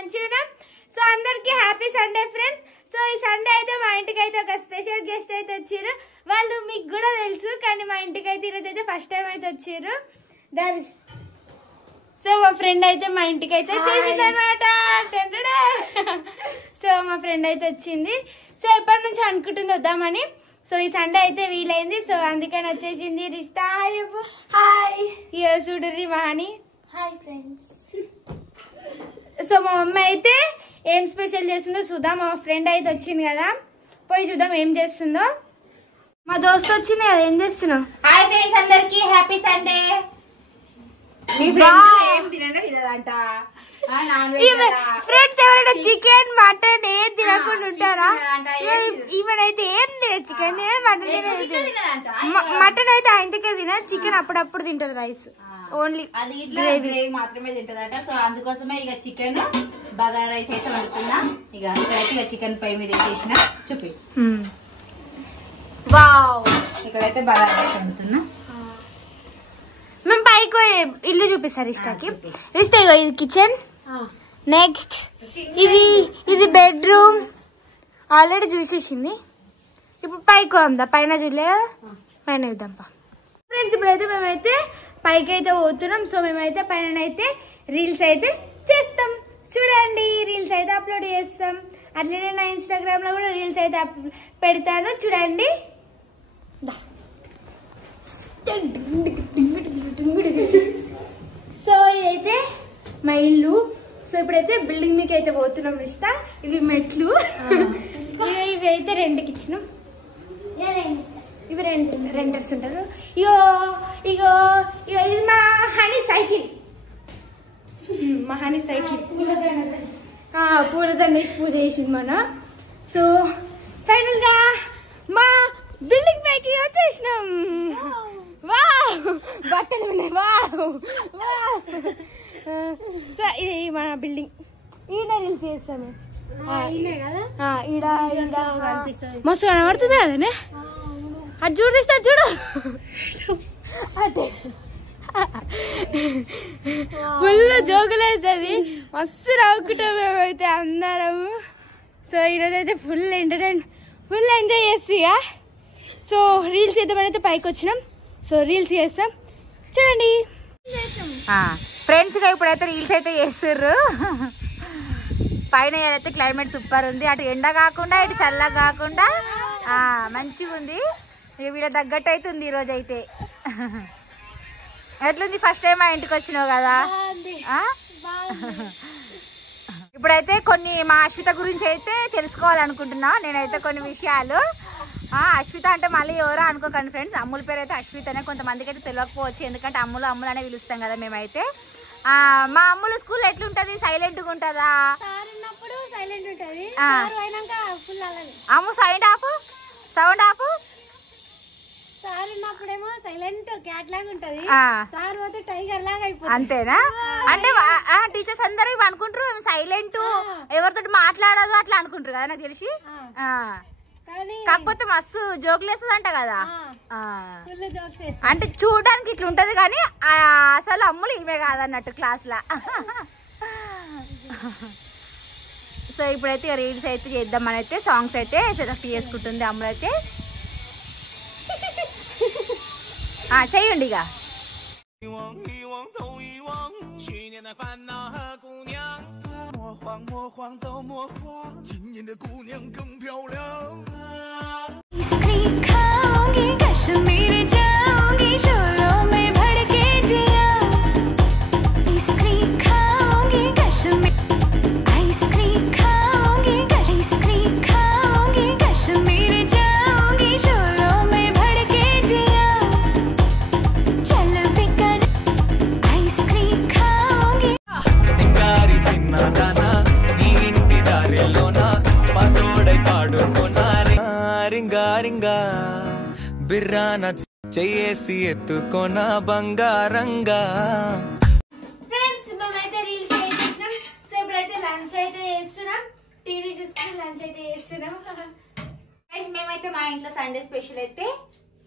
మంచిగా. సో అందరికి happy Sunday friends. So ఈ సండే అయితే మా ఇంటికి అయితే ఒక స్పెషల్ గెస్ట్ అయితే వచ్చారు. వాళ్ళు మీకు కూడా తెలుసు, కానీ మా ఇంటికి అయితే ఈరోజు అయితే ఫస్ట్ టైం అయితే వచ్చారు. సో మా ఫ్రెండ్ అయితే మా ఇంటికి అయితే చేసింది అనమాట. సో మా ఫ్రెండ్ అయితే వచ్చింది. సో ఎప్పటి నుంచి అనుకుంటుంది వద్దామని. సో ఈ సండే అయితే వీలైంది. సో అందుకని వచ్చేసింది. రిష్తా హాయ్. చూడుర్రి మహాని హాయ్ ఫ్రెండ్స్. సో మా మమ్మీ అయితే ఏం స్పెషల్ చేస్తుందో చూద్దాం. మా ఫ్రెండ్ అయితే వచ్చింది కదా, పోయి చూద్దాం ఏం చేస్తుందో. మా దోస్తు వచ్చింది కదా, ఏం చేస్తున్నావు? హాయ్ ఫ్రెండ్స్, అందరికి హ్యాపీ సండే. ఫ్రెండ్స్ ఎవరైనా చికెన్ మటన్ ఏం తినకుండా ఉంటారా? ఈమెనైతే ఏం తినదు, చికెన్ తినదు, మటన్ తినదు. మటన్ అయితే ఇంతకే తిన, చికెన్ అప్పుడప్పుడు తింటది. రైస్ ఓన్లీ గ్రేవీ మాత్రమే తింటదట. సో అందుకోసమే ఇక చికెన్ బగారా రైస్ అయితే వండుతున్నా. ఇక ఇక్కడైతే చికెన్ పై మీద వేసేసిన చూపి. వావ్, ఇక్కడైతే బగారా రైస్ వండుతున్నా. మేము పైకి ఇల్లు చూపిస్తారు రిష్టాకి. రిష్తా ఇగో ఇది కిచెన్, నెక్స్ట్ ఇది బెడ్రూమ్. ఆల్రెడీ చూసేసింది. ఇప్పుడు పైకి వద్దా, పైన చూడలే కదా, పైన చూద్దాం ఫ్రెండ్స్. ఇప్పుడైతే మేమైతే పైకి అయితే పోతున్నాం. సో మేమైతే పైన అయితే రీల్స్ అయితే చేస్తాం. చూడండి, రీల్స్ అయితే అప్లోడ్ చేస్తాం. అట్లనే నా ఇన్స్టాగ్రామ్ లో కూడా రీల్స్ అయితే పెడతాను, చూడండి. సో ఇదైతే మా ఇల్లు. సో ఇప్పుడైతే బిల్డింగ్ మీకు అయితే పోతున్నాం. ఇస్తా ఇవి మెట్లు, ఇవి అయితే రెంట్కి ఇచ్చినాం. ఇవి రెంటర్స్ ఉంటారు. ఇగో ఇగో ఇగో ఇది మా హనీ సైకిల్. మా హనీ సైకిల్ పూలదండ వేసి పూజ చేసింది మన. సో ఫైనల్ గా మా బిల్డింగ్ పైకి వచ్చేసినాం. వావ్, బట్టలు ఉన్నాయి. సో ఇది మన బిల్డింగ్. ఈడ రీల్స్ చేస్తాము. ఈడ మస్తు కనబడుతుంది కదనే. అది చూడిస్తా చూడు. అదే ఫుల్ జోకులేస్తుంది, మస్తు నవ్వుకుంటాం మేమైతే అందరము. సో ఈరోజు అయితే ఫుల్ ఎంజాయ్ చేస్తా. సో రీల్స్ చేద్దామనైతే పైకి వచ్చినాం. సో రీల్స్ చేస్తాం, చూడండి ఫ్రెండ్స్. ఇప్పుడైతే రీల్స్ అయితే చేస్తుర్రు. పైన అయితే క్లైమేట్ సూపర్ ఉంది. అటు ఎండ కాకుండా ఇటు చల్ల కాకుండా మంచిగా ఉంది. వీళ్ళ తగ్గట్టు అయితే ఉంది ఈరోజు అయితే. ఎట్లుంది? ఫస్ట్ టైం మా ఇంటికి వచ్చినావు కదా. ఇప్పుడైతే కొన్ని మా అశ్విత గురించి అయితే తెలుసుకోవాలనుకుంటున్నా నేనైతే కొన్ని విషయాలు. అశ్విత అంటే మళ్ళీ ఎవరో అనుకోకండి ఫ్రెండ్స్, అమ్ముల పేరు అయితే అశ్వితనే. కొంతమందికి అయితే తెలియకపోవచ్చు, ఎందుకంటే అమ్ములు అనే పిలుస్తాం కదా మేమైతే. మా అమ్ముల స్కూల్ ఎట్లుంటది? సైలెంట్ గా ఉంటదా? అమ్ము సౌండ్ ఆపు, సౌండ్ ఆపు. సార్ ఉన్నప్పుడేమో సైలెంట్ క్యాట్ లాగా ఉంటది, సార్ పోతే టైగర్ లాగా అయిపోతుంది. అంతేనా? అంటే టీచర్స్ అందరూ అనుకుంటారు సైలెంట్, ఎవరితో మాట్లాడదు అట్లా అనుకుంటారు కదా నాకు తెలిసి. కాకపోతే మస్తు జోకులు వేస్తుందంట కదా. అంటే చూడడానికి ఇట్లా ఉంటది కానీ అసలు అమ్ములు ఈమె కాదన్నట్టు క్లాస్ లా. సో ఇప్పుడైతే రీల్స్ అయితే చేద్దామని అయితే సాంగ్స్ అయితే సెలెక్ట్ చేసుకుంటుంది అమ్ములైతే. చెయ్యండి ఇక. చేసి ఎత్తుకోనా బంగారంగా. ఫ్రెండ్స్ మేమైతే రీల్స్ చేసేసినాం. సో ఇప్పుడైతే లంచ్ అయితే చేస్తున్నాం, టీవీ చూసుకుని లంచ్ అయితే చేస్తున్నాం. ఫ్రెండ్స్ మేమైతే మా ఇంట్లో సండే స్పెషల్ అయితే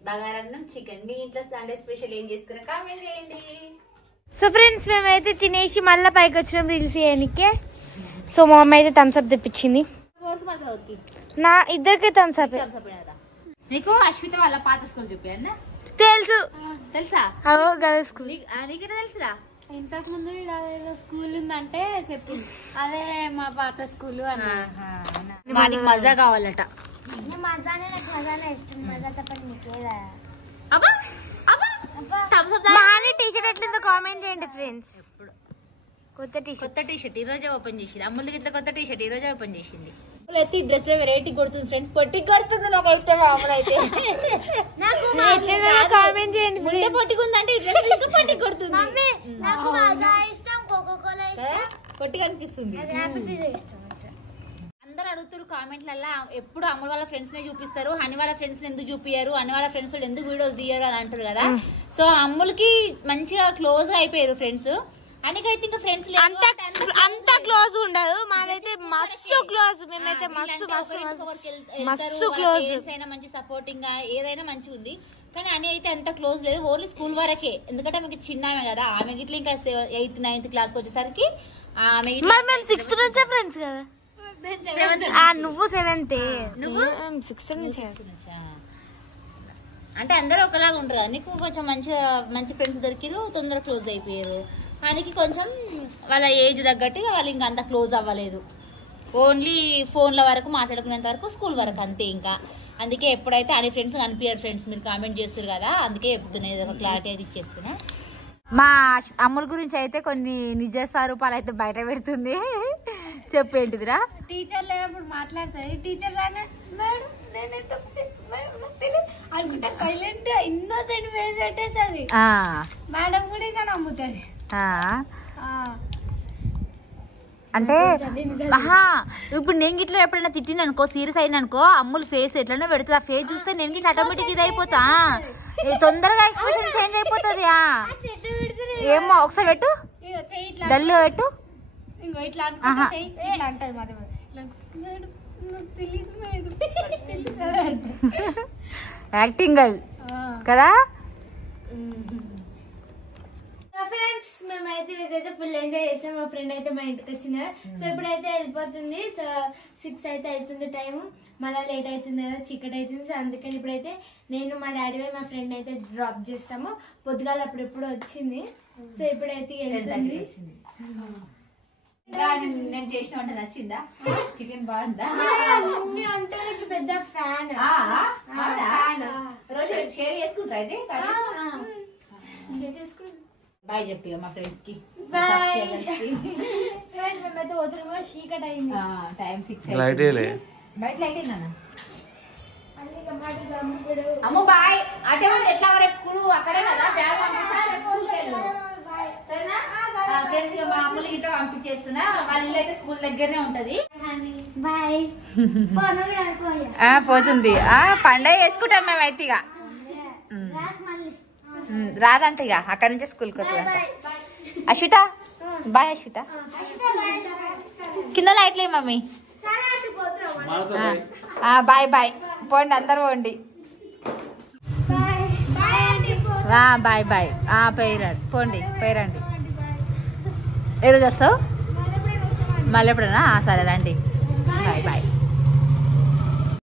బగారన్నం చికెన్. మీ ఇంట్లో సండే స్పెషల్ ఏం చేసుకున్నా కామెంట్ చేయండి. సో ఫ్రెండ్స్ మేమైతే తినేసి మళ్ళీ పైకి వచ్చినాం రీల్స్ చేయడానికి. సో మా మమ్మీ అయితే థమ్స్ అప్ తెప్పించింది. నా ఇద్దరికి థమ్స్ అప్. నీకు అశ్విత వాళ్ళ పాత స్కూల్ చూపాయన్న తెలుసు. తెలుసా? అవో గదే స్కూల్. నీకెలా తెలుసురా? ఇంతకు ముందు స్కూల్ ఉందంటే చెప్పింది, అదే మా పాత స్కూల్ అని. మనకి మజా కావాలట. మహాని టీషర్ట్ ఎట్లుందో కామెంట్ చేయండి ఫ్రెండ్స్. కొత్త టీషర్ట్ ఈ రోజే ఓపెన్ చేసింది. అమ్ములకి ఇట్లా కొత్త టీషర్ట్ ఈ రోజే ఓపెన్ చేసింది. అయితే ఈ డ్రెస్ లో వెరైటీ కొడుతుంది ఫ్రెండ్స్. పొట్టి కొడుతుంది నాకైతే. మామూలు అయితే కామెంట్ చేయండి. ముందే పొట్టికుందంటే ఈ డ్రెస్ ఇంకా పొట్టి కొడుతుంది. పొట్టి కనిపిస్తుంది. అందరు అడుగుతారు కామెంట్లల్లా, ఎప్పుడు అమ్ముల వాళ్ళ ఫ్రెండ్స్ నే చూపిస్తారు, హని వాళ్ళ ఫ్రెండ్స్ ఎందుకు చూపియ్యారు, అని వాళ్ళ ఫ్రెండ్స్ వాళ్ళు ఎందుకు వీడియోస్ తీయరు అని అంటారు కదా. సో అమ్ములకి మంచిగా క్లోజ్ అయిపోయారు ఫ్రెండ్స్. అనికైతే ఇంకా ఫ్రెండ్స్ అంత క్లోజ్ ఉండదు. మాదైతే మస్తు క్లోజ్. మేమైతే మస్తు క్లోజ్. అయినా మంచి సపోర్టింగ్ గా ఏదైనా మంచిగా ఉంది. కానీ అని అయితే అంత క్లోజ్ లేదు. ఓన్లీ స్కూల్ వరకే. ఎందుకంటే ఆమెకి చిన్న ఆమె కదా. ఆమె గిట్ల ఇంకా 8th 9th క్లాస్ కి వచ్చేసరికి ఆమె 6th నుంచే ఫ్రెండ్స్ కదా. నువ్వు 7th, నువ్వు 6th నుంచి. అంటే అందరూ ఒకలాగా ఉంటారు కదా. నీకు కొంచెం మంచి ఫ్రెండ్స్ దొరికిరు, తొందరగా క్లోజ్ అయిపోయారు. ఆయనకి కొంచెం వాళ్ళ ఏజ్ తగ్గట్టు వాళ్ళు ఇంకా అంత క్లోజ్ అవ్వలేదు. ఓన్లీ ఫోన్ల వరకు మాట్లాడుకునేంత వరకు, స్కూల్ వరకు అంతే. ఇంకా అందుకే ఎప్పుడైతే అని ఫ్రెండ్స్ కనిపించారు ఫ్రెండ్స్, మీరు కామెంట్ చేస్తారు కదా, అందుకే చెప్తున్నా, ఒక క్లారిటీ అయితే ఇచ్చేస్తున్నా. మా అమ్ముల గురించి అయితే కొన్ని నిజ స్వరూపాలు అయితే బయట పెడుతుంది. చెప్పేంటిదిరా? టీచర్ లేనప్పుడు మాట్లాడుతుంది. టీచర్ రాగా మేడం నేను ఎంత తెలియదు అనుకుంటా సైలెంట్ ఇన్నోసెంట్ ఫేస్ పెట్టేస్తుంది. మేడం కూడా ఇక నమ్ముతుంది. అంటే ఇప్పుడు నేను గిట్లా ఎప్పుడైనా తిట్టిన అనుకో, సీరియస్ అయిన అనుకో, అమ్ములు ఫేస్ ఎట్లనో పెడుతుంది. ఆ ఫేస్ చూస్తే నేను గిట్లా ఆటోమేటిక్ ఇది అయిపోతా, తొందరగా ఎక్స్ప్రెషన్ చేంజ్ అయిపోతుంది. ఏమో ఒకసారి పెట్టు, డల్ పెట్టు. ఇంకో ఇట్లా అనుకుంటా చెయ్యి ఇట్లా అంటది. మాత్రం యాక్టింగ్ కదా. ఫ్రెండ్స్ మేమైతే ఇదైతే ఫుల్ ఎంజాయ్ చేసినాం. మా ఫ్రెండ్ అయితే మా ఇంటికి వచ్చింది. సో ఇప్పుడైతే వెళ్ళిపోతుంది. సో 6 అయితే అవుతుంది టైం. మళ్ళీ లేట్ అవుతుంది కదా, చీకటి అవుతుంది. సో అందుకని ఇప్పుడైతే నేను మా డాడీ మా ఫ్రెండ్ అయితే డ్రాప్ చేస్తాము. పొద్దుగాల అప్పుడెప్పుడు వచ్చింది. సో ఇప్పుడైతే వెళ్తుంది. నేను చేసిన వంట నచ్చిందా? చికెన్ బాగుందా? అన్ని వంటలకి పెద్ద ఫ్యాన్. రోజు షేర్ చేసుకుంటారా? అయితే బాయ్ చెప్పి మా ఫ్రెండ్స్ కి. మేమైతే పోతున్నామో, చీకటి అయింది. టైం 6 లైట్ బయట లైట్ అయినా అమ్మ బాయ్. అటే ఎట్లా వరకు స్కూల్ అక్కడే కదా, బ్యాగ్ పంపిస్తా, స్కూల్కి వెళ్ళు సరేనా ఫ్రెండ్స్. ఇక మా అమ్మలు గిట్లా పంపించేస్తున్నా. వాళ్ళ ఇల్లు అయితే స్కూల్ దగ్గరనే ఉంటది. పోతుంది. పండగ చేసుకుంటాం మేమైతే. ఇక రాదంట, ఇక అక్కడి నుంచే స్కూల్కి వస్తుందంట. అశ్విత బాయ్. అశ్విత కింద లైట్లే మమ్మీ. Bye bye. పోండి అందరు పోండి. Bye bye. పోండి పోయిరండి. ఏ రోజు వస్తావు? మళ్ళీ ఎప్పుడైనా? సరే రండి. Bye bye.